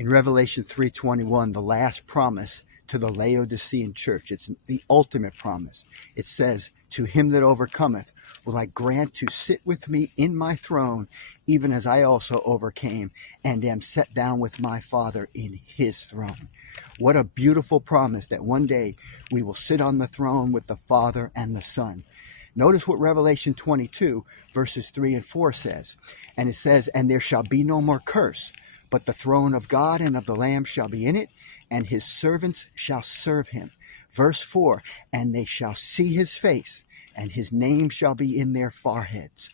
In Revelation 3:21, the last promise to the Laodicean church, it's the ultimate promise. It says, to him that overcometh will I grant to sit with me in my throne, even as I also overcame and am set down with my Father in his throne. What a beautiful promise that one day we will sit on the throne with the Father and the Son. Notice what Revelation 22 verses 3 and 4 says. And it says, and there shall be no more curse, but the throne of God and of the Lamb shall be in it, and his servants shall serve him. Verse 4, and they shall see his face, and his name shall be in their foreheads.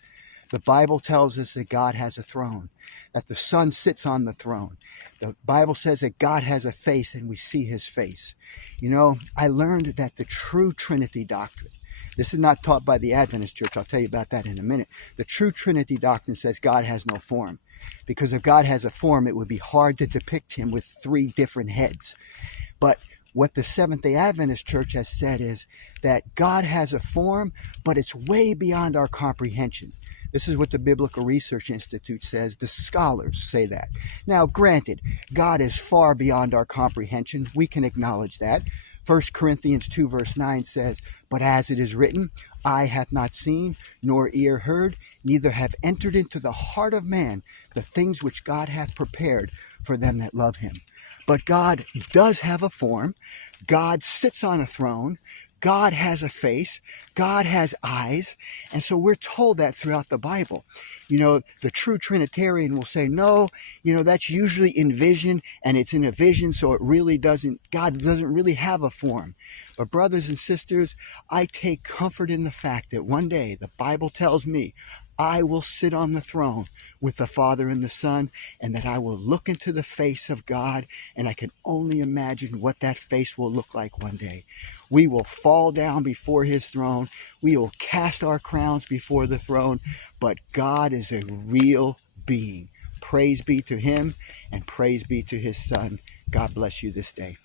The Bible tells us that God has a throne, that the Son sits on the throne. The Bible says that God has a face and we see his face. You know, I learned that the true Trinity doctrine, this is not taught by the Adventist Church. I'll tell you about that in a minute. The true Trinity doctrine says God has no form. Because if God has a form, it would be hard to depict him with three different heads. But what the Seventh-day Adventist Church has said is that God has a form, but it's way beyond our comprehension. This is what the Biblical Research Institute says. The scholars say that. Now, granted, God is far beyond our comprehension. We can acknowledge that. 1 Corinthians 2 verse 9 says, but as it is written, eye hath not seen, nor ear heard, neither have entered into the heart of man the things which God hath prepared for them that love him. But God does have a form. God sits on a throne. God has a face. God has eyes. And so we're told that throughout the Bible. You know, the true Trinitarian will say, no, you know, that's usually in vision, and it's in a vision, so it really doesn't, God doesn't really have a form. But brothers and sisters, I take comfort in the fact that one day, the Bible tells me, I will sit on the throne with the Father and the Son, and that I will look into the face of God, and I can only imagine what that face will look like one day. We will fall down before his throne. We will cast our crowns before the throne, but God is a real being. Praise be to him, and praise be to his Son. God bless you this day.